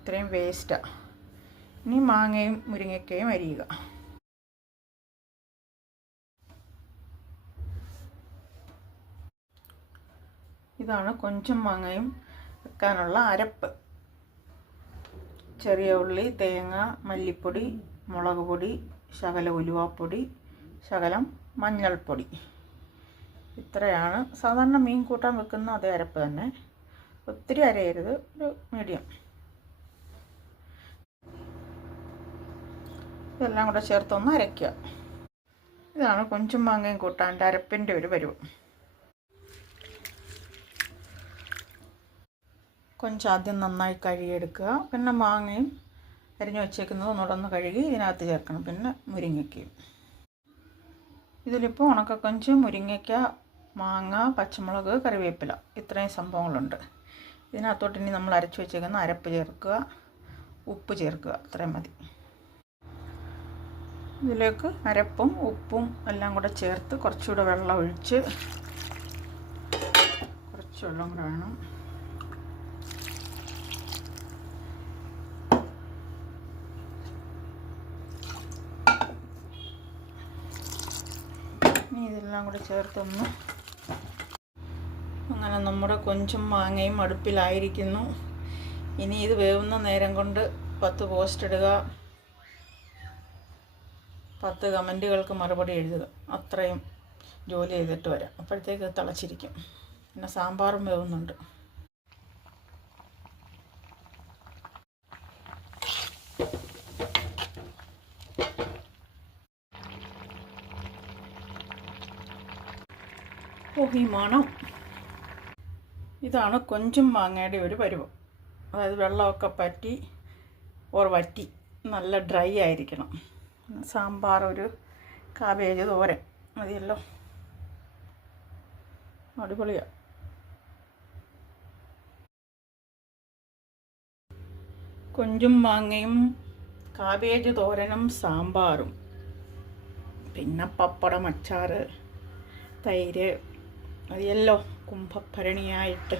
ഇത്രയും വേസ്റ്റാണ്. ഇനി മാങ്ങയും മുരിങ്ങയ്ക്കയും അരിയുക. ഇതാണ് കൊഞ്ചും മാങ്ങയും വെക്കാനുള്ള അരപ്പ്. ചെറിയ ഉള്ളി, തേങ്ങ, മല്ലിപ്പൊടി, മുളക് പൊടി, ശകലം ഉലുവാപ്പൊടി, ശകലം മഞ്ഞൾപ്പൊടി. ഇത്രയാണ് സാധാരണ മീൻ കൂട്ടാൻ വെക്കുന്ന അതേ അരപ്പ് തന്നെ. ഒത്തിരി അരയരുത്, ഒരു മീഡിയം. ഇതെല്ലാം കൂടെ ചേർത്തൊന്ന് അരയ്ക്കുക. ഇതാണ് കൊഞ്ചും മാങ്ങയും കൂട്ടാൻ്റെ അരപ്പിൻ്റെ ഒരു പരുവം. കൊഞ്ചാദ്യം നന്നായി കഴുകിയെടുക്കുക. പിന്നെ മാങ്ങയും അരിഞ്ഞു വച്ചേക്കുന്നത് ഒന്നുകൂടെ കഴുകി ഇതിനകത്ത് ചേർക്കണം. പിന്നെ മുരിങ്ങയ്ക്കയും. ഇതിലിപ്പോൾ ഉണക്കക്കൊഞ്ച്, മുരിങ്ങയ്ക്ക, മാങ്ങ, പച്ചമുളക്, കറിവേപ്പില ഇത്രയും സംഭവങ്ങളുണ്ട്. ഇതിനകത്തോട്ട് ഇനി നമ്മൾ അരച്ചു വെച്ചേക്കുന്ന അരപ്പ് ചേർക്കുക, ഉപ്പ് ചേർക്കുക. അത്രയും മതി. ഇതിലേക്ക് അരപ്പും ഉപ്പും എല്ലാം കൂടെ ചേർത്ത് കുറച്ചുകൂടെ വെള്ളം ഒഴിച്ച്, കുറച്ച് വെള്ളം കൂടെ വേണം. ഇനി ഇതെല്ലാം കൂടെ ചേർത്തൊന്ന് അങ്ങനെ നമ്മുടെ കൊഞ്ചും മാങ്ങയും അടുപ്പിലായിരിക്കുന്നു. ഇനി ഇത് വേവുന്ന നേരം കൊണ്ട് 10 പോസ്റ്റ് ഇടുക, 10 കമൻറ്റുകൾക്ക് മറുപടി എഴുതുക. അത്രയും ജോലി ചെയ്തിട്ട് വരാം. അപ്പോഴത്തേക്ക് തിളച്ചിരിക്കും. പിന്നെ സാമ്പാറും വേവുന്നുണ്ട്. ഈ മണം. ഇതാണ് കൊഞ്ചും മാങ്ങയുടെ ഒരു പരുവം. അതായത് വെള്ളമൊക്കെ വറ്റി നല്ല ഡ്രൈ ആയിരിക്കണം. സാമ്പാർ, ഒരു കാബേജ് തോരൻ മതിയല്ലോ. അടിപൊളിയാണ്. കൊഞ്ചും മാങ്ങയും കാബേജ് തോരനും സാമ്പാറും, പിന്നെ പപ്പടം, അച്ചാർ, തൈര് മതിയല്ലോ കുംഭഭരണിയായിട്ട്.